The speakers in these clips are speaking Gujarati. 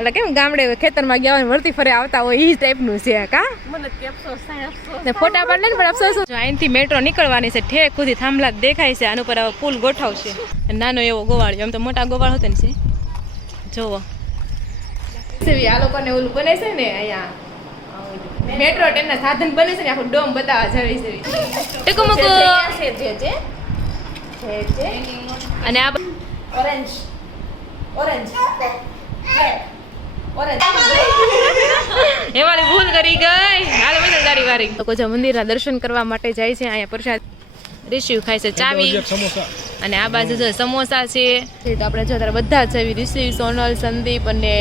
એટલે કેમ ગામડે ખેતરમાં ગયા હોય વળતી ફરે આવતા હોય એ ટાઈપનું છે કા મને અફસોસ થાય અફસોસ ને ફોટા પાડ લે ને પણ અફસોસ અહીંથી મેટ્રો નીકળવાની છે ઠેક સુધી થાંભલા દેખાય છે આના ઉપર હવે પુલ ગોઠવશે નાનો એવો ગોવાળ એમ તો મોટા ગોવાળ હોતો ને છે જોવો આ લોકોને ઓલું બને છે ને અહીંયા મેટ્રો ટ્રેનના સાધન બને છે ને આખું ડોમ બતાવવા જવી છે ટેકો મકો અને આ ઓરેન્જ ઓરેન્જ એવાળી ભૂલ કરી ગઈ હાલ મને તારી વારી લોકો જો મંદિરના દર્શન કરવા માટે જાય છે અહીંયા પ્રસાદ રિસીવ ખાય છે ચાવી અને આ બાજુ જો સમોસા છે તો આપણે જો તારા બધા જ છે રિસીવ સોનલ સંદીપ અને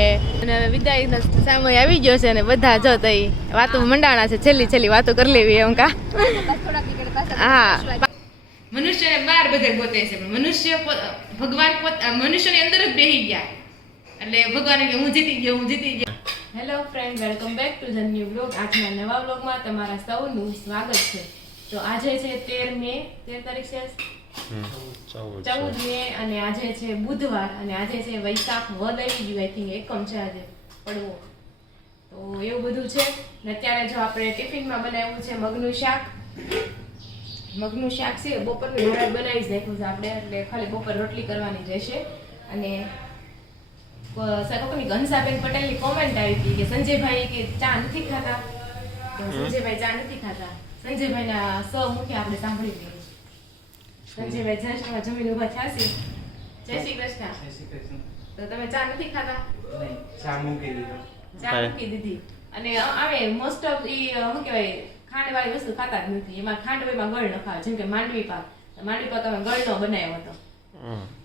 વિદાયનો સમય આવી ગયો છે અને બધા જો તઈ વાતો મંડાણા છે છેલ્લી વાતો કરી લેવી એમ કા હા મનુષ્યને બહાર બધે ગોતે છે પણ મનુષ્ય ભગવાન મનુષ્યની અંદર જ બેસી ગયા એટલે ભગવાન કે હું જીતી ગયો hello friend welcome back to the new blog આજના નવા બ્લોગમાં તમારા સૌનું સ્વાગત છે તો આજે છે 13 મે 13 તારીખ છે 14 મે અને આજે છે બુધવાર અને આજે છે વૈશાખ વદ આવી ગયું આઈ થિંક એકમ છે આજે પડવો તો એવું બધું છે ને અત્યારે જો આપણે ટિફિનમાં બનાવ્યું છે મગનું શાક છે બપોરનું ઘરે બનાવી જ નાખ્યું છે આપણે એટલે ખાલી બપોર રોટલી કરવાની રહેશે અને ઘનસાબેન પટેલની કોમેન્ટ આવી હતી કે સંજયભાઈ કે ચા નથી ખાતા તો સંજયભાઈ ચા નથી ખાતા સંજયભાઈના મુખે આપણે સાંભળી લીધું સંજયભાઈ જસ્ટમાં જમીન ઉભા થયા છે જય શ્રી કૃષ્ણ તો તમે ચા નથી ખાતા ચા મૂકી દીધી અને આવે મોસ્ટ ઓફ શું કહેવાય ખાંડ વાળી વસ્તુ ખાતા જ નથી એમાં ખાંડ એમાં ગળ નખાવે જેમ કે માંડવી પાક તમે ગળનો બનાવ્યો હતો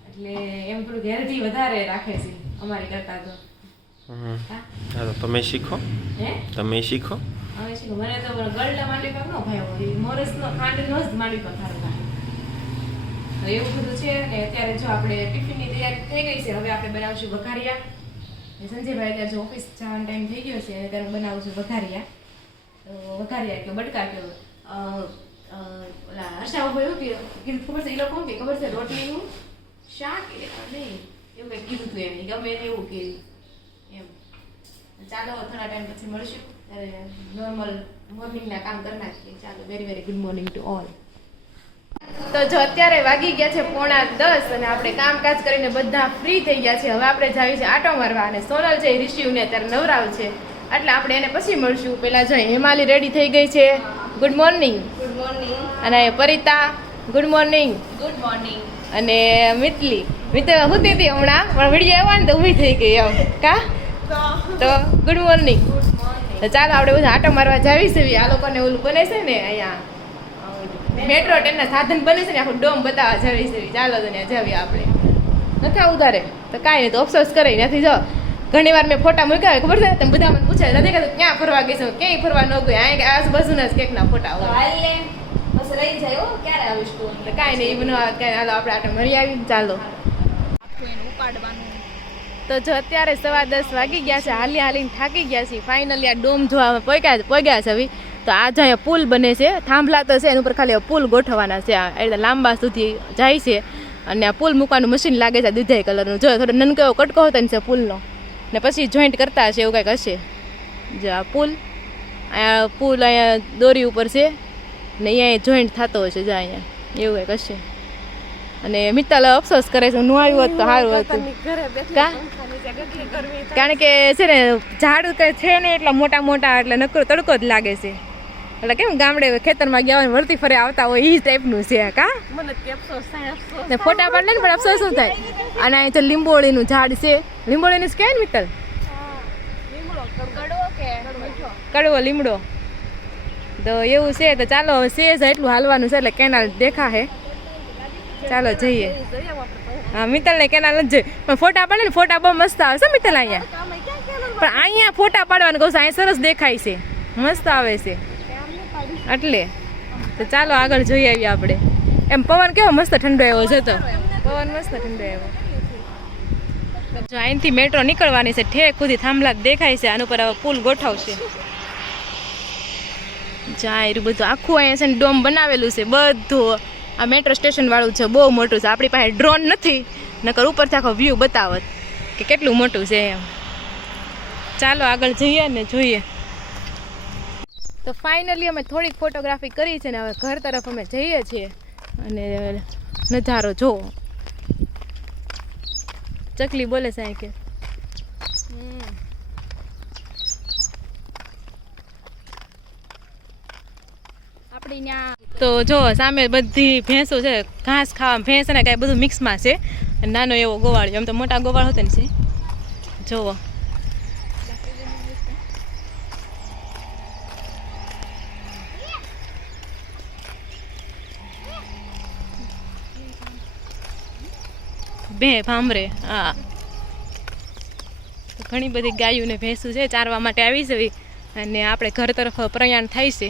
એટલે એમ થોડુંક હેલ્ધી વધારે રાખે છે અમારી કરતા તો તમે શીખો હે તમે શીખો અમે શીખો મને તો ગળના માંડવી પાક ન ભાવ્યો હોય મોરસનો ખાંડનો જ માંડવી પાક સારો લાગે તો એવું બધું છે ને અત્યારે જો આપણે ટિફિનની તૈયારી થઈ ગઈ છે હવે આપણે બનાવશું વઘારિયા સંજયભાઈ અત્યારે જો ઓફિસ જવાનો ટાઈમ થઈ ગયો છે અને ત્યારે હું બનાવું છું વઘારિયા તો વઘારિયા એટલે બટકા કે ઓલા હર્ષાભાઈ કીધું ખબર છે એ લોકો કે ખબર છે રોટલીનું શાક નહીં એવું કંઈક કીધું હતું એમ ગમે એને એવું કે એમ ચાલો થોડા ટાઈમ પછી મળશું ત્યારે નોર્મલ મોર્નિંગના કામ કરી નાખીએ ચાલો very very good morning to all તો જો અત્યારે વાગી ગયા છે 9:30 અને આપણે કામકાજ કરીને બધા ફ્રી થઈ ગયા છે હવે આપણે જાવી છે આટો મારવા અને સોનલ છે રિશિવને અત્યારે નવરાવ છે એટલે આપણે એને પછી મળશું પેલા જો હેમાલી રેડી થઈ ગઈ છે ગુડ મોર્નિંગ અને પરિતા ગુડ મોર્નિંગ અને મિતલી હું હતી હમણાં પણ વિડીયો આવ્યો ને તો ઊભી થઈ ગઈ એમ કા તો ગુડ મોર્નિંગ તો ચાલો આપણે બધા આટો મારવા જાવી છે આ લોકોને ઓલું બને છે ને અહીંયા મેટ્રો ટ્રેનના સાધન બને છે ને આખું ડોમ બતાવવા જવી છે ચાલો તો ત્યાં જાવી આપણે નથી ઉધારે તો કાંઈ નહીં તો અફસોસ કરે નથી જો ઘણી વાર મેં ફોટા મૂક્યા ખબર છે તમે બધા મને પૂછે નથી કહેતું ક્યાં ફરવા ગઈ છે ક્યાંય ફરવા ન ગઈ અહીંયા આજુબાજુના જ કેકના ફોટા હોય બસ રહી જાય હો ક્યારે આવીશ તું એટલે કાંઈ નહીં એ બનાવવા કાંઈ હાલો આપણે આટો મળી આવી ચાલો તો જો અત્યારે 10:15 વાગી ગયા છે હાલીને થાકી ગયા છે ફાઇનલી આ ડોમ જોવા પહોંચ્યા છે હવે તો આ જો અહીંયા પુલ બને છે થાંભલા તો છે એની ઉપર ખાલી પુલ ગોઠવવાના છે આ એટલે લાંબા સુધી જાય છે અને આ પુલ મૂકવાનું મશીન લાગે છે દૂધાઈ કલરનું જો થોડો નનકો એવો કટકો હતો ને છે પુલનો ને પછી જોઈન્ટ કરતા હશે એવું કંઈક હશે જો આ પુલ અહીંયા દોરી ઉપર છે ને અહીંયા જોઈન્ટ થતો હશે જો અહીંયા એવું કંઈક હશે અને મિત્તલ અફસોસ કરે છે હું આવ્યું હોત તો સારું હતું કારણ કે છે ને ઝાડ છે ને એટલા મોટા એટલે નકરો તડકો જ લાગે છે એટલે કેમ ગામડે ખેતરમાં ગયા હોય વળતી ફરે આવતા હોય એ ટાઈપનું છે કા મને અફસોસ થાય અફસોસ ને ફોટા પાડ લે ને પણ અફસોસ શું થાય અને અહીં તો લીંબોળીનું ઝાડ છે લીંબોળીનું જ કહેવાય ને મિત્તલ કડવો લીમડો તો એવું છે તો ચાલો છે એટલું હાલવાનું છે એટલે કેનાલ દેખા હે ચાલો જઈએ હા મિત્તલને કેનાલ જ જોઈએ પણ ફોટા પાડે ને ફોટા બહુ મસ્ત આવે છે મિત્તલ અહીંયા પણ અહીંયા ફોટા પાડવાનું કહું છું અહીંયા સરસ દેખાય છે મસ્ત આવે છે એટલે તો ચાલો આગળ જોઈ આવીએ આપણે એમ પવન કેવો મસ્ત ઠંડો આવ્યો છે તો પવન મસ્ત ઠંડો આવ્યો જો અહીંથી મેટ્રો નીકળવાની છે ઠેક સુધી થાંભલા દેખાય છે આના ઉપર હવે પુલ ગોઠવશે જાય બધું આખું અહીંયા છે ને ડોમ બનાવેલું છે બધું આ મેટ્રો સ્ટેશન વાળું છે બહુ મોટું છે આપણી પાસે ડ્રોન નથી નકર ઉપરથી આખો વ્યૂ બતાવત કે કેટલું મોટું છે એમ ચાલો આગળ જઈએ ને જોઈએ. તો ફાઇનલી અમે થોડીક ફોટોગ્રાફી કરી છે ને હવે ઘર તરફ અમે જઈએ છીએ અને નજારો જોવો. ચકલી બોલે સાહેબ કે આપણી ત્યાં તો જો સામે બધી ભેંસો છે, ઘાસ ખાવા ભેંસ ને કાંઈ બધું મિક્સમાં છે. અને નાનો એવો ગોવાળિયો, આમ તો મોટા ગોવાળ હતો ને છે. જોવો બે ભાંભરે. હા, તો ઘણી બધી ગાયું ને ભેંસું છે, ચારવા માટે આવી જવી અને આપણે ઘર તરફ પ્રયાણ થાય છે.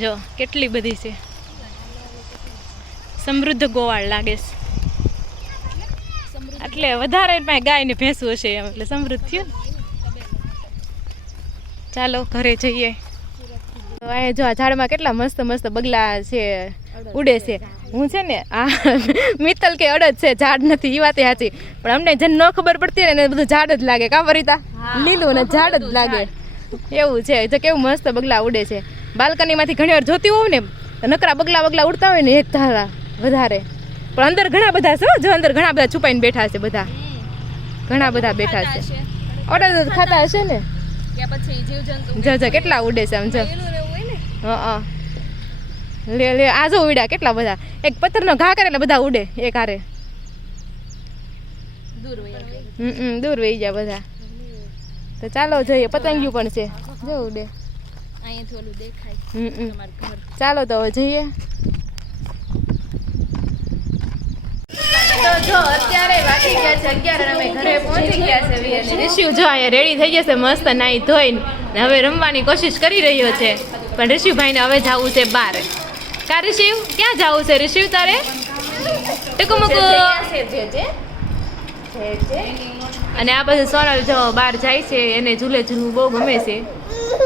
જો કેટલી બધી છે, સમૃદ્ધ ગોવાળ લાગે છે. એટલે વધારે પાસે ગાય ને ભેંસું હશે એમ, એટલે સમૃદ્ધ થયું ને. ચાલો ઘરે જઈએ. અહીંયા જો આ ઝાડમાં કેટલા મસ્ત મસ્ત બગલા છે, ઉડે છે. હું છે ને આ મિત્તલ કે અડદ છે, ઝાડ નથી, એ વાત સાચી. પણ અમને જેને ન ખબર પડતી ને બધું ઝાડ જ લાગે. કા વરિતા? લીલું ને ઝાડ જ લાગે એવું છે. જો કેવું મસ્ત બગલા ઉડે છે. બાલ્કનીમાંથી ઘણી વાર જોતી હોઉં ને તો નકરા બગલા ઉડતા હોય ને એક ધારા વધારે. પણ અંદર ઘણા બધા છે, જો અંદર ઘણા બધા છુપાઈને બેઠા છે. બધા ઘણા બધા બેઠા છે. અડદ ખાતા હશે ને. કે પછી જીવજંતુ જો કેટલા ઉડે છે આમ જો. હા લે આ જો ઉડ્યા કેટલા બધા. એક પથ્થરનો ઘા કરે એટલે બધા ઉડે એક હારે. દૂર વહી જાય બધા. તો ચાલો જોઈએ. પતંગિયું પણ છે જો ઉડે. અહીંયાથી ઓલું દેખાય તમારું ઘર. ચાલો તો હવે જઈએ. તો જો અત્યારે વાગી ગયા છે 11 અને અમે ઘરે પહોંચી ગયા છે. ઋષિ જો અહીંયા રેડી થઈ જશે મસ્ત નાઈ ધોઈને હવે રમવાની કોશિશ કરી રહ્યો છે. પણ ઋષિભાઈને હવે જવું છે બહાર. કા ઋષિ ક્યાં જવું છે? ઋષિ તારે ટકુમકુ. અને આ બધું સોનલ જો બહાર જાય છે, એને ઝૂલે ઝૂલવું બહુ ગમે છે.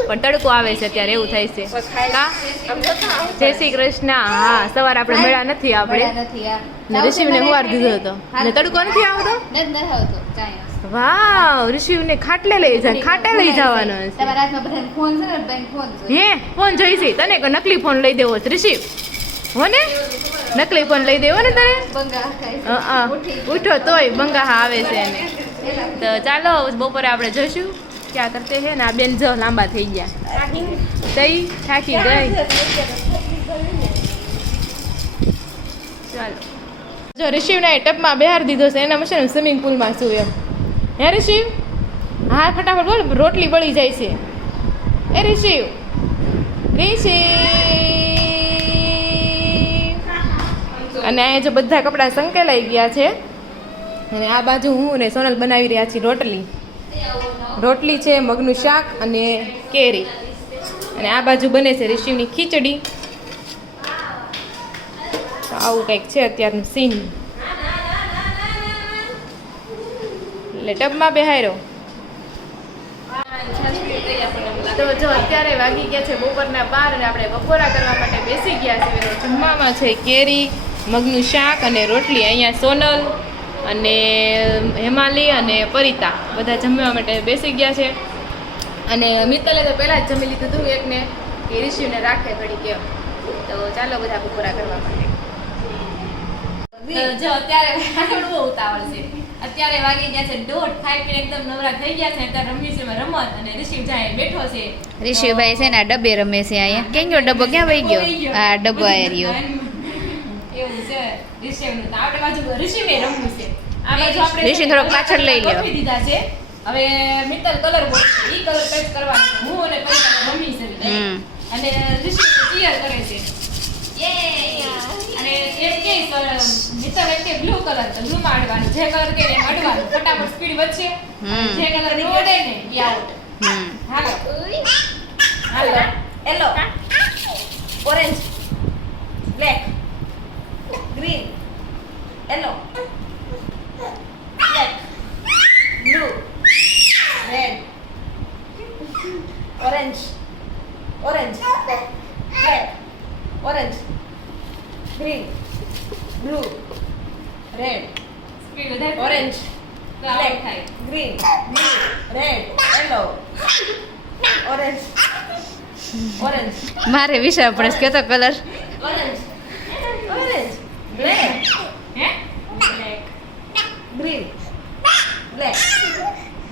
પણ તડકો આવે છે અત્યારે એવું થાય છે. કા જય શ્રી કૃષ્ણ. હા સવારે આપણે મેળા નથી આપણે ઋષિને હુવાર દીધો હતો ને તડકો નથી આવતો. વાવ ઋષિને ખાટલે લઈ જાય. ખાટે લઈ જવાનો હે ફોન જોઈશે તને. નકલી ફોન લઈ દેવો ઋષિ હો ને. નકલી ફોન લઈ દેવો ને તને. ઉઠો તોય બંગાહા આવે છે એને. તો ચાલો બપોરે આપણે જોઈશું ક્યાં કરતે છે ને. આ બેન જો લાંબા થઈ ગયા. તઈ થાકી ગઈ. ચાલો જો ઋષિવને ટબમાં બેહાર દીધો છે. એના મશે સ્વિમિંગ પુલમાં શું એમ. હે ઋષિવ? હા ફટાફટ બોલ, રોટલી બળી જાય છે. એ ઋષિવ અને અહીંયા જો બધા કપડાં સંકેલાઈ ગયા છે. અને આ બાજુ હું ને સોનલ બનાવી રહ્યા છીએ રોટલી છે, મગનું શાક અને કેરી. અને આ બાજુ બને છે ઋષિવની ખીચડી. તો આવું કંઈક છે અત્યારનું સીન. એટલે ટબમાં બેહાર્યો. તો જો અત્યારે વાગી ગયા છે બપોરના 12 અને આપણે બપોરા કરવા માટે બેસી ગયા છે. જમવામાં છે કેરી, મગનું શાક અને રોટલી. અહીંયા સોનલ અને હેમાલી અને પરિતા બધા જમવા માટે બેસી ગયા છે. અને મિત્તલે તો પહેલાં જ જમી લીધું હતું એકને કે ઋષિને રાખે ઘડી કેમ. તો ચાલો બધા બપોરા કરવા માટે. જો અત્યારે બહુ ઉતાવળ છે. અત્યારે વાગી ગયા છે 1:30. ખાઈ પીને એકદમ નવરા થઈ ગયા છે. અત્યારે રમી છે રમત અને ઋષિ જાય બેઠો છે. ઋષિભાઈ છે ને આ ડબ્બે રમે છે. અહીંયા કેમ ગયો ડબ્બો? ક્યાં વહી ગયો? આ ડબ્બો આવી રહ્યો. એવું છે ઋષિનું. તો આપણે બાજુ ઋષિને રમવું છે. આ બાજુ આપણે ઋષિ થોડોક પાછળ લઈ લ્યો. ગોઠવી દીધા છે. હવે મિત્તલ કલર ગોઠવે. ઈ કલર પેસ્ટ કરવાનો. હું અને પરિતા રમી છે. અને ઋષિ ચીયર કરે છે. અને એમ કે મિત્તલ એમ કે બ્લુ કલર તો બ્લુ માં અડવાનું. જે કલર કે એને અડવાનું. ફટાફટ સ્પીડ વધશે. જે કલર નો અડે ને ઈ આઉટ. હાલો yellow, orange, black, green, yellow, black, blue, red, orange, black, orange, green, blue, red, orange, black, black green red yellow orange orange મારે વિચાર પડે છે કેતો કલર ઓરેન્જ ઓરેન્જ બ્લેક હે બ્લેક ગ્રીન બ્લેક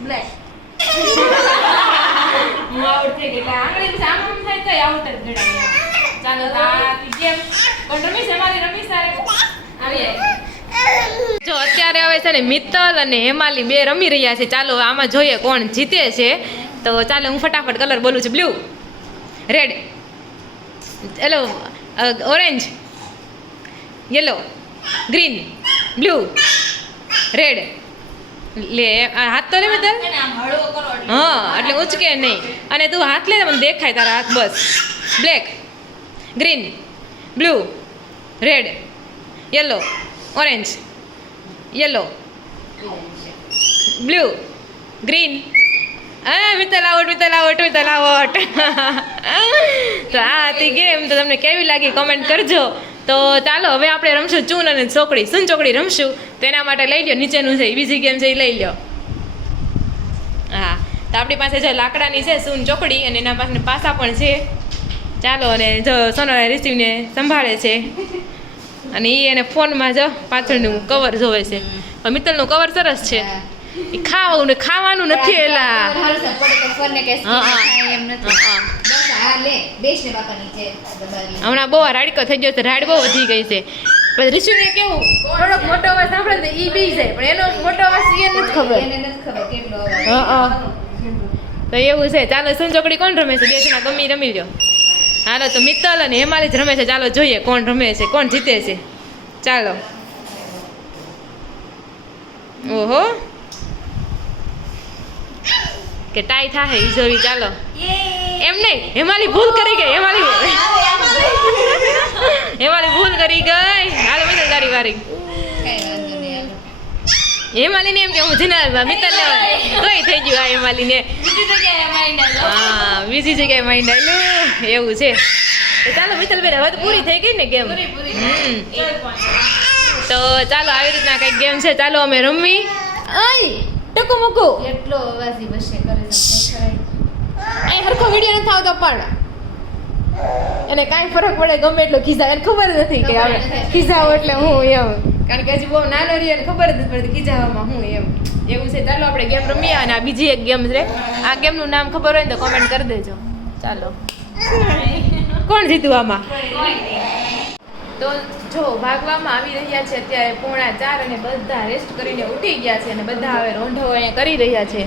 બ્લેક હું આઉટ થઈ ગઈ આંગળી સામ થાય તો આઉટ જ ગણાય ચાલો આ ગેમ કોણ રમીશ અમારી રમીશ તારે આવીએ જો અત્યારે હવે છે ને મિત્તલ અને હેમાલી બે રમી રહ્યા છે ચાલો આમાં જોઈએ કોણ જીતે છે તો ચાલો હું ફટાફટ કલર બોલું છું blue red yellow orange yellow green blue red લે આ હાથ તો લે મિત્તલ હા એટલે ઉચકે નહીં અને તું હાથ લે ને મને દેખાય તારા હાથ બસ black green blue red yellow orange yellow blue green Mittal out તો આ હતી ગેમ તો તમને કેવી લાગી કોમેન્ટ કરજો તો ચાલો હવે આપણે રમશું ચૂન અને ચોકડી શું ચોકડી રમશું તો એના માટે લઈ લો નીચેનું છે બીજી ગેમ છે એ લઈ લો હા તો આપણી પાસે જો લાકડાની છે સૂન ચોકડી અને એના પાસે પાસા પણ છે ચાલો અને જો સોનલ રિસીવને સંભાળે છે અને એ એને ફોનમાં જો પાછળનું કવર જોવે છે પણ મિત્તલનું કવર સરસ છે એ ખાવાનું નથી એલા હમણાં બહુ રાડકો થઈ ગયો છે રાડ બહુ વધી ગઈ છે પછી રિશુને કેવું થોડોક મોટો અવાજ સાંભળે ને એ બી જાય પણ એનો મોટો અવાજ એ નથી ખબર તો એવું છે ચાલો શું ચોકડી કોણ રમે છે બે જણા ગમી રમી લ્યો હાલો તો મિત્તલ અને હેમાલી જ રમે છે ચાલો જોઈએ કોણ રમે છે કોણ જીતે છે ચાલો ઓહો કે ટાઈ થાય ઈ જોવી ચાલો એમ નહીં હેમાલી ભૂલ કરી ગઈ હેમાલી ભૂલ કરી ગઈ હાલો મિત્તલ તારી વારી હેમાલી ને એમ કે હું જીના મિત્તલ તોય થઈ ગયું આ હેમાલી ને હા બીજી જગ્યાએ માઇન્ડ આવેલું એવું છે ચાલો મિત્તલ બેન હવે તો પૂરી થઈ ગઈ ને ગેમ તો ચાલો આવી રીતના કઈક ગેમ છે ચાલો અમે રમવી ટકુ મૂકુ એટલો અવાજી બસે કરે છે એ હરખો વિડિયો નથી આવતો પણ એને કાંઈ ફરક પડે ગમે એટલો ખીજાવ એને ખબર જ નથી કે આવે ખીજાવ એટલે હું એમ કારણ કે હજી બહુ નાનો રહ્યો ને ખબર જ નથી પડતી ખીજાવામાં હું એમ એવું છે ચાલો આપણે ગેમ રમીએ અને આ બીજી એક ગેમ છે આ ગેમનું નામ ખબર હોય ને તો કોમેન્ટ કરી દેજો ચાલો કોણ જીતું આમાં તો જો ભાગવામાં આવી રહ્યા છે અત્યારે 3:45 અને બધા રેસ્ટ કરીને ઉઠી ગયા છે અને બધા હવે રોંઢો અહીંયા કરી રહ્યા છે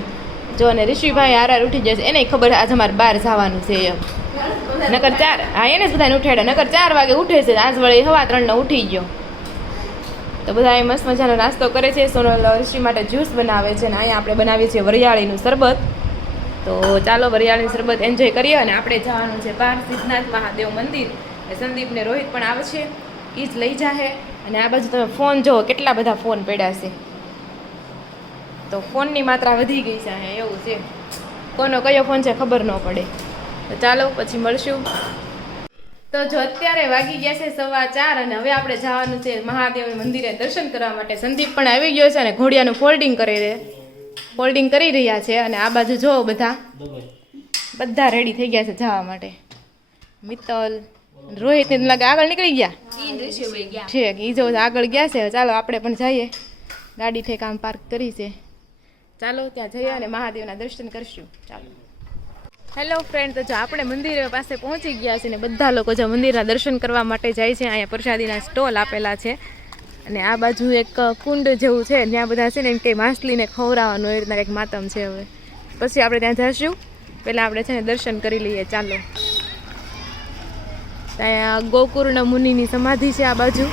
જો અને ઋષિભાઈ આર ઉઠી જશે એને ખબર આજ અમારે બહાર જવાનું છે એમ નકર 4 હા એને જ બધાને ઉઠાડ્યા નકર 4 વાગે ઉઠે છે આજ વળી 3:15 ઉઠી ગયો તો બધા મસ્ત મજાનો નાસ્તો કરે છે સોનલ ઋષિ માટે જ્યુસ બનાવે છે અને અહીંયા આપણે બનાવીએ છીએ વરિયાળીનું શરબત તો ચાલો વરિયાળીનું શરબત એન્જોય કરીએ અને આપણે જવાનું છે બહાર સિદ્ધનાથ મહાદેવ મંદિર સંદીપ ને રોહિત પણ આવે છે એ જ લઈ જાહે અને આ બાજુ તમે ફોન જુઓ કેટલા બધા ફોન પડ્યા છે તો ફોનની માત્રા વધી ગઈ છે અહીંયા એવું છે કોનો કયો ફોન છે ખબર ન પડે તો ચાલો પછી મળશું તો જો અત્યારે વાગી ગયા છે 4:15 અને હવે આપણે જવાનું છે મહાદેવ મંદિરે દર્શન કરવા માટે સંદીપ પણ આવી ગયો છે અને ઘોડિયાનું ફોલ્ડિંગ કરી રહ્યા છે અને આ બાજુ જો બધા રેડી થઈ ગયા છે જવા માટે મિત્તલ રોહિત ને લાગે આગળ નીકળી ગયા ઠીક ઈ જો આગળ ગયા છે ચાલો આપણે પણ જઈએ ગાડી ઠેક આમ પાર્ક કરી છે ચાલો ત્યાં જઈએ અને મહાદેવના દર્શન કરશું ચાલો હેલો ફ્રેન્ડ તો જો આપણે મંદિર પાસે પહોંચી ગયા છે ને બધા લોકો જો મંદિરના દર્શન કરવા માટે જાય છે અહીંયા પ્રસાદીના સ્ટોલ આપેલા છે અને આ બાજુ એક કુંડ જેવું છે ત્યાં બધા છે ને એમ કંઈ માછલીને ખવડાવવાનું એ રીતના કંઈક માતમ છે હવે પછી આપણે ત્યાં જઈશું પહેલાં આપણે છે ને દર્શન કરી લઈએ ચાલો ત્યાં ગોકુર્ણ મુનિની સમાધિ છે આ બાજુ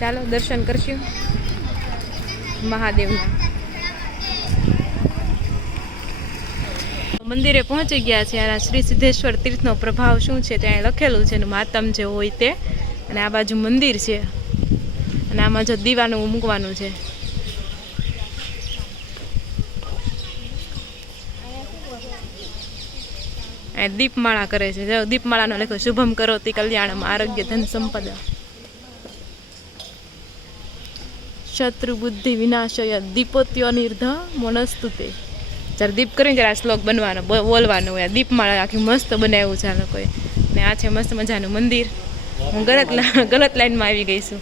ચાલો દર્શન કરશું મહાદેવના મંદિરે પહોંચી ગયા છે અને શ્રી સિદ્ધેશ્વર તીર્થનો પ્રભાવ શું છે ત્યાં લખેલું છે અને માતમ જે હોય તે અને આ બાજુ મંદિર છે અને આમાં જો દીવાનું મૂકવાનું છે દીપમાળા કરે છે જો દીપમાળાનો લખ્યો શુભમ કરોતિ કલ્યાણમ આરોગ્ય ધન સંપદા શત્રુ બુદ્ધિ વિનાશય દીપોત્યો નિર્ધ મોનસ્તુતે. જ્યારે દીપ કરીને ત્યારે આ શ્લોક બનવાનો બોલવાનો હોય. દીપમાળા આખી મસ્ત બનાવ્યું છે આ લોકોએ. ને આ છે મસ્ત મજાનું મંદિર. હું ગલત લાઈનમાં આવી ગઈ છું.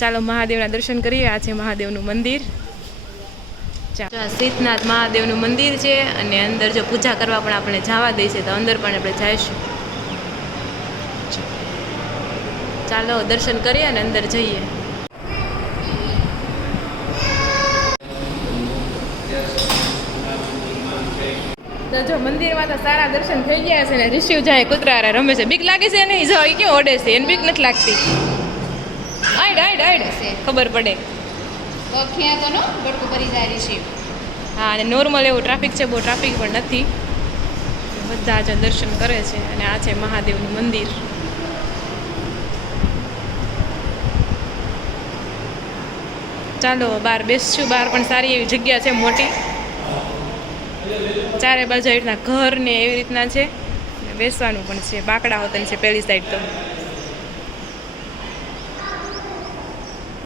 ચાલો મહાદેવના દર્શન કરીએ. આ છે મહાદેવનું મંદિર. સિદ્ધનાથ મહાદેવનું મંદિર છે અને અંદર જો પૂજા કરવા પણ આપણે જવા દે છે તો અંદર પણ આપણે જઈશું. ચાલો દર્શન કરીએ અને અંદર જઈએ. તો જો મંદિરમાં તો સારા દર્શન થઈ ગયા છે ને ઋષિવ જાય કૂતરા રમે છે. બીક લાગે છે ને જો કેવું ઓડે છે એને બીક નથી લાગતી. આઈડ ખબર પડે. હા અને નોર્મલ એવું ટ્રાફિક છે, બહુ ટ્રાફિક પણ નથી. બધા જ દર્શન કરે છે અને આ છે મહાદેવનું મંદિર. ચાલો બહાર બેસશું. બહાર પણ સારી એવી જગ્યા છે, મોટી. ચારે બાજુ એવી રીતના ઘર ને એવી રીતના છે. બેસવાનું પણ છે. બાકડા હોતન છે પેલી સાઈડ.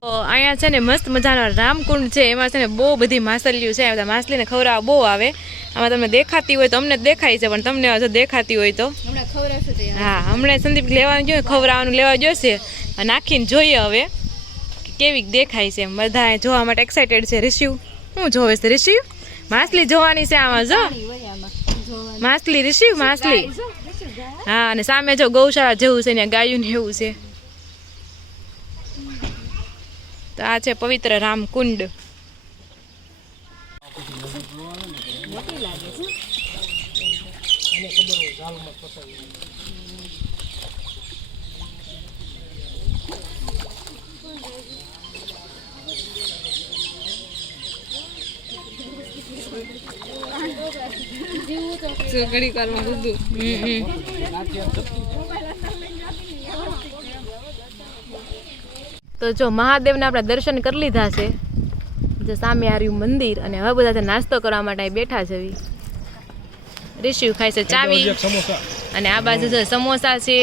તો અહીંયા છે ને મસ્ત મજાનો રામકુંડ છે. એમાં છે ને બહુ બધી માછલીઓ છે. બધા માછલીને ખવડાવવા બહુ આવે. આમાં તમને દેખાતી હોય તો અમને દેખાય છે, પણ તમને જો દેખાતી હોય તો હા હમણાં સંદીપ લેવાનું જોઈએ, ખવડાવવાનું લેવા જોઈશે અને નાખીને જોઈએ હવે કેવી દેખાય છે. બધા જોવા માટે એક્સાઇટેડ છે. ઋષિવ શું જોવે છે? ઋષિવ માછલી જોવાની છે આમાં. જો માછલી ઋષિવ માછલી. હા અને સામે જો ગૌશાળા જેવું છે ને ગાયું ને એવું છે. તો આ છે પવિત્ર રામકુંડ. તો જો મહાદેવના આપણે દર્શન કરી લીધા છે. જો સામે આવ્યું મંદિર અને હવે બધા નાસ્તો કરવા માટે બેઠા છે. ઋષિ ખાય છે ચાવી અને આ બાજુ જો સમોસા છે,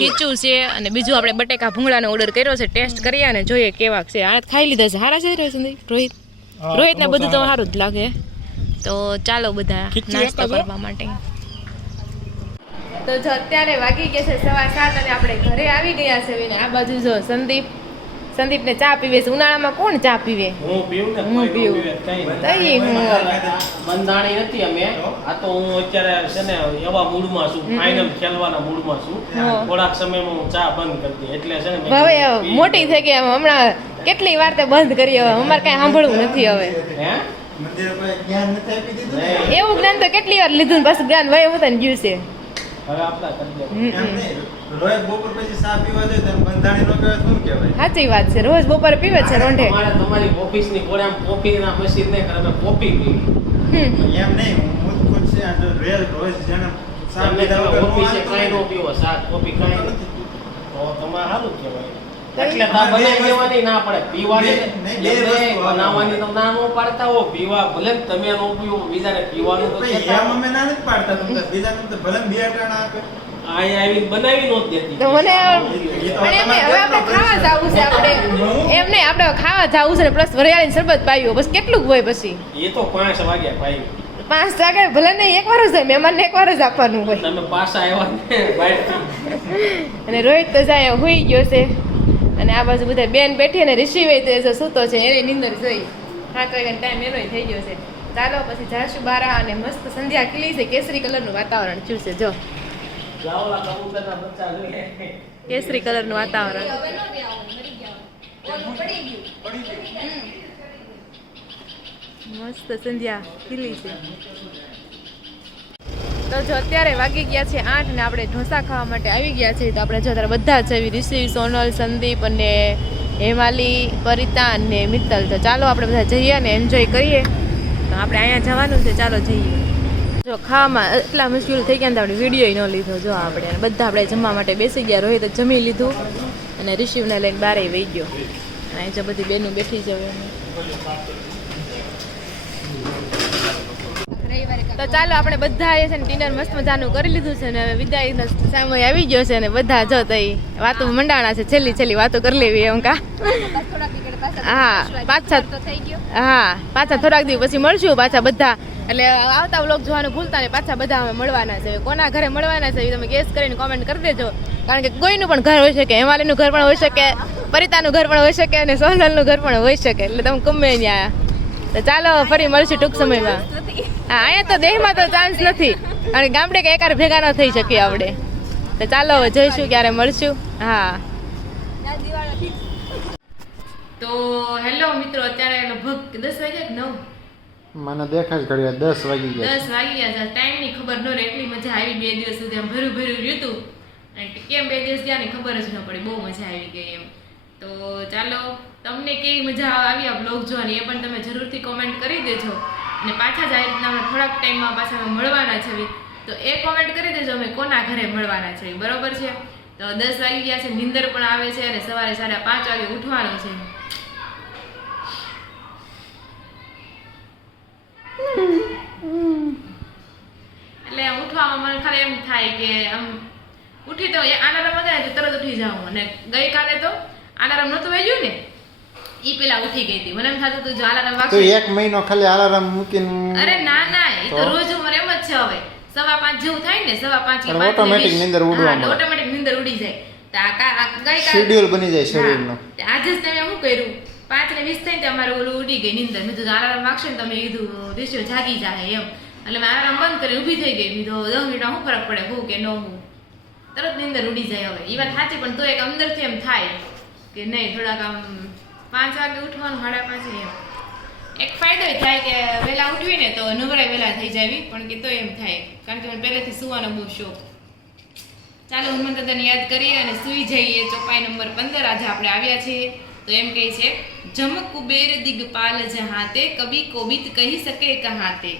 ખીચું છે અને બીજું આપણે બટેકા ભૂંગળાનો ઓર્ડર કર્યો છે. ટેસ્ટ કરીએ અને જોઈએ કેવા છે. આ ખાઈ લીધા છે. સારા છે રોહિત ને બધું તો સારું જ લાગે. તો ચાલો બધા નાસ્તો કરવા માટે. તો જો અત્યારે વાગી ગયા છે 7:15 અને આપણે ઘરે આવી ગયા છે. આ બાજુ જો સંદીપ ને ચા પીવે છે. ઉનાળામાં કોણ ચા પીવે? હું પીવું. બંધાણી નથી અમે. આ તો હું અત્યારે છે ને એવા મૂડમાં છું, ફાઇનલ ખેલવાના મૂડમાં છું. થોડાક સમયમાં હું ચા બંધ કરી દે એટલે છે ને હવે મોટી થઈ ગઈ. હમણાં કેટલી વાર તે બંધ કરી. હવે અમારે કઈ સાંભળવું નથી હવે. એવું જ્ઞાન તો કેટલી વાર લીધું પાછું જ્ઞાન વય હોતા ને ગયું છે. સાચી વાત છે. રોજ બપોરે પીવે છે રોંઢે. તમારી ઓફિસની ગોળામ કોફીના મશીન ને કરે કોફી પીવી એમ નહીં. હું ખુદ છે રોજ જેને સાહેબ ઓફિસે કાઈ નો પીવો સાત કોફી કાઈ નથી તો તમારે સારું કહેવાય. એટલે તા બનાવી દેવાની ના પડે. પીવાની બનાવવાની તો ના નો પાડતા હો. પીવા ભલે તમે નો પીવો બીજાને પીવાનું તો એમ અમે ના નથી પાડતા. તમને બીજાને તો ભલે બે ટાણા આપે. આઈ આવી બનાવી નો દેતી તો મને અને હવે આપણે ખાવા જાવું છે. આપણે એમ નહીં આપણે ખાવા જાવું છે ને પ્લસ વરિયાળીનું શરબત પાયું. બસ કેટલું હોય પછી? એ તો 5 વાગ્યા પાયું. 5 વાગે ભલે નહીં એક વાર જ હોય. મહેમાનને એક વાર જ આપવાનું હોય. તમે પાછા આવ્યા ને બહાર. અને રોહિત તો જાય હુઈ ગયો છે અને આ બાજુ બધા બેન બેઠી અને ઋષિ હોય તો સૂતો છે. એની નીંદર જોઈ 7 વાગ્યાનો ટાઈમ એનો થઈ ગયો છે. ચાલો પછી જાશું બારા અને મસ્ત સંધ્યા ખીલી છે. કેસરી કલરનું વાતાવરણ થયું છે. જો કેસરી કલરનું વાતાવરણ. મસ્ત સંધ્યા ખીલી છે. તો જો અત્યારે વાગી ગયા છે 8 ને આપણે ઢોસા ખાવા માટે આવી ગયા છે. તો આપણે જો ત્યારે બધા જ ઋષિ, સોનલ, સંદીપ અને હેમાલી, પરિતા અને મિત્તલ. તો ચાલો આપણે બધા જઈએ અને એન્જોય કરીએ. તો આપણે અહીંયા જવાનું છે. ચાલો જઈએ. જો ખાવામાં એટલા મુશ્કેલ થઈ ગયા ને આપણે વિડીયો ન લીધો. જો આપણે બધા આપણે જમવા માટે બેસી ગયા. રોહિત જમી લીધું અને ઋષિવને લઈને બારે વહી ગયો. અહીં જો બધી બેનું બેઠી જવું. તો ચાલો આપણે બધા છે ને ડિનર મસ્ત મજાનું કરી લીધું છે ને હવે વિદાયનો સમય આવી ગયો છે ને બધા જો તઈ વાતો મંડાણા છે છેલ્લી વાતો કરી લેવી એમ કા હા પાછા થોડાક દિવસ પછી મળશું પાછા બધા એટલે આવતા વ્લોગ જોવાનું ભૂલતા ને પાછા બધા અમે મળવાના છે કોના ઘરે મળવાના છે એ તમે ગેસ કરીને કોમેન્ટ કરી દેજો કારણ કે કોઈનું પણ ઘર હોઈ શકે હેમાલીનું ઘર પણ હોઈ શકે પરિતાનું ઘર પણ હોઈ શકે અને સોનલનું ઘર પણ હોઈ શકે એટલે તમે ગમે ત્યાં તો ચાલો ફરી મળશું ટૂંક સમયમાં હા અહીંયા તો દેહમાં તો ચાન્સ નથી અને ગામડે કે એકાર ભેગા ન થઈ શકીએ આપણે તો ચાલો હવે જોઈશું ક્યારે મળશું હા તો હેલો મિત્રો અત્યારે લગભગ 10 વાગ્યા કે 9 મને દેખાય ઘડિયા 10 વાગી ગયા 10 વાગી ગયા છે ટાઈમની ખબર ન રહે એટલી મજા આવી 2 દિવસ સુધી આમ ભર્યું રહ્યું હતું અને કેમ 2 દિવસ ગયા ને ખબર જ ન પડી બહુ મજા આવી ગઈ એમ તો ચાલો તમને કેવી મજા આવી આ બ્લોગ જોવાની એ પણ તમે જરૂરથી કોમેન્ટ કરી દેજો અને પાછા જ આવી રીતના અમે થોડાક ટાઈમમાં પાછા અમે મળવાના છે તો એ કોમેન્ટ કરી દેજો અમે કોના ઘરે મળવાના છે બરોબર છે તો 10 વાગી ગયા છે નીંદર પણ આવે છે અને સવારે 5:30 વાગે ઉઠવાનું છે એટલે ઉઠવામાં મને ખાલી એમ થાય કે આમ ઉઠી તો અલાર્મ વગાડે તો તરત ઉઠી જાઉં અને ગઈકાલે તો અલાર્મ નહોતું વાગ્યું ને ઈ પેલા ઉઠી ગઈ હતી મને એમ થતું હતું જો અલાર્મ વાગશે તો એક મહિનો ખાલી અલાર્મ મૂકીને અરે ના ઈ તો રોજ મને એમ જ છે હવે 5:15 જેવું થાય ને 5:15 કે ઓટોમેટિક નીંદર ઉડવા માંડે ઓટોમેટિક નીંદર ઉડી જાય તો ગઈકાલે શેડ્યુલ બની જાય શરીરનો આજે જ તમે શું કર્યું 5:20 થઈને અમારું ઓલું ઉડી ગઈ નીંદર મેં તો અલાર્મ વાગશે ને તમે કીધું રિશિયો જાગી જાય એમ એટલે મેં અલાર્મ બંધ કરી ઊભી થઈ ગઈ મેં તો 10 મિનિટ શું ફરક પડે હું કે ન હું તરત નીંદર ઉડી જાય હવે એ વાત સાચી પણ તો એક અંદરથી એમ થાય કે નહીં થોડાક આમ 5 વાગે ઉઠવાનું 5:30 એમ એક ફાયદો થાય કે વહેલા ઉઠવી ને તો નવરાય વહેલા થઈ જાય પણ કે તો એમ થાય કારણ કે મને પહેલેથી સુવાનો બહુ શોખ ચાલો હનુમાન દાદાને યાદ કરીએ અને સુઈ જઈએ ચોપાઈ નંબર 15 આજે આપણે આવ્યા છીએ તો એમ કહે છે જમ કુબેર દિગપાલ જહાતે કભી કોબિત કહી શકે કહાતે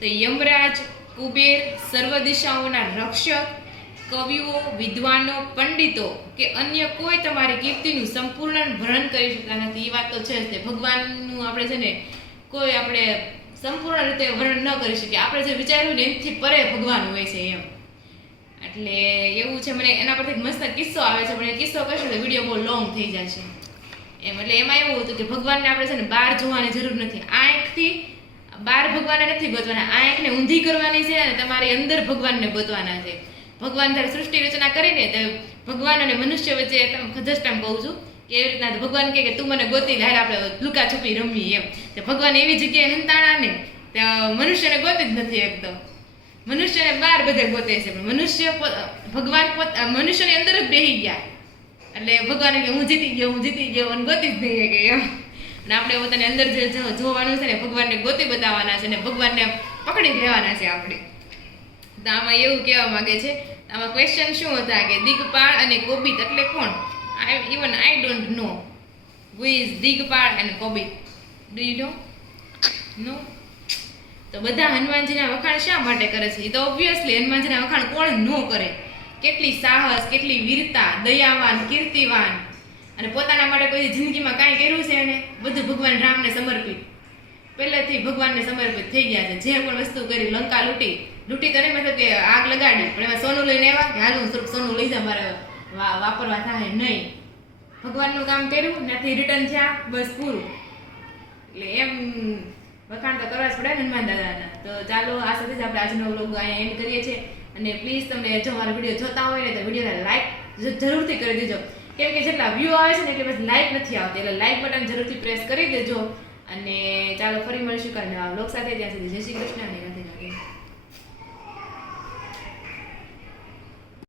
તો યમરાજ કુબેર સર્વ દિશાઓના રક્ષક કવિઓ વિદ્વાનો પંડિતો કે અન્ય કોઈ તમારી કીર્તિનું સંપૂર્ણ વર્ણન કરી શકતા નથી એ વાત તો છે જ ભગવાનનું આપણે છે ને કોઈ આપણે સંપૂર્ણ રીતે વર્ણન ન કરી શકીએ આપણે જે વિચાર્યું ને એનાથી પરે ભગવાન હોય છે એમ એટલે એવું છે મને એના પરથી મસ્ત કિસ્સો આવે છે પણ એ કિસ્સો કહેશો તો વિડીયો બહુ લોંગ થઈ જશે એમ એટલે એમાં એવું હતું કે ભગવાનને આપણે છે ને બહાર જોવાની જરૂર નથી આંખથી બહાર ભગવાનને નથી ગોતવાના આંખને ઊંધી કરવાની છે અને તમારી અંદર ભગવાનને ગોતવાના છે ભગવાન જ્યારે સૃષ્ટિ રચના કરીને તો ભગવાન અને મનુષ્ય વચ્ચે ખજસ્ટામ કહું છું કે એવી રીતના ભગવાન કહે કે તું મને ગોતી લે આપણે લુકા છુપી રમીએ એમ તો ભગવાન એવી જગ્યાએ હંતાણા ને તો મનુષ્યને ગોતી જ નથી એકદમ મનુષ્યને બહાર બધે ગોતે છે પણ મનુષ્ય ભગવાન મનુષ્યની અંદર જ બેસી ગયા એટલે ભગવાન કે હું જીતી ગયો અને ગોતી જ નહીં કે એમ અને આપણે પોતાની અંદર જે જોવાનું છે ને ભગવાનને ગોતી બતાવવાના છે ને ભગવાનને પકડી લેવાના છે આપણે તો આમાં એવું કહેવા માંગે છે આમાં ક્વેશ્ચન શું હતા કે દિગપાળ અને કોબિત એટલે કોણ even I don't know who is Digpal and કોબિત ડુ યુ નો તો બધા હનુમાનજીના વખાણ શા માટે કરે છે એ તો ઓબ્વિયસલી હનુમાનજીના વખાણ કોણ ન કરે કેટલી સાહસ કેટલી વીરતા દયાવાન કીર્તિવાન અને પોતાના માટે કોઈ જિંદગીમાં કાંઈ કર્યું છે એને બધું ભગવાન રામને સમર્પિત પહેલેથી ભગવાનને સમર્પિત થઈ ગયા છે જે પણ વસ્તુ કરી લંકા લૂંટી તો નહીં મતલબ કે આગ લગાડી પણ એમાં સોનું લઈને આવ્યા કે હાલ હું થોડુંક સોનું લઈ જા મારે વાપરવા થાય નહીં ભગવાનનું કામ કર્યું ત્યાંથી રિટર્ન થયા બસ પૂરું એટલે એમ વખાણ તો કરવા જ પડે હનુમાન દાદાના તો ચાલો આ સાથે જ આપણે આજનો વ્લોગ અહીંયા એન્ડ કરીએ છીએ અને પ્લીઝ તમને જો મારો વિડીયો જોતા હોય ને તો વિડીયોને લાઈક જરૂરથી કરી દેજો કેમ કે જેટલા વ્યૂ આવે છે ને એટલે બસ લાઈક નથી આવતી એટલે લાઈક બટન જરૂરથી પ્રેસ કરી દેજો અને ચાલો ફરી મળીશું કારણ આ વ્લોગ સાથે ત્યાં સુધી જય શ્રી કૃષ્ણ અને રાધે રાધે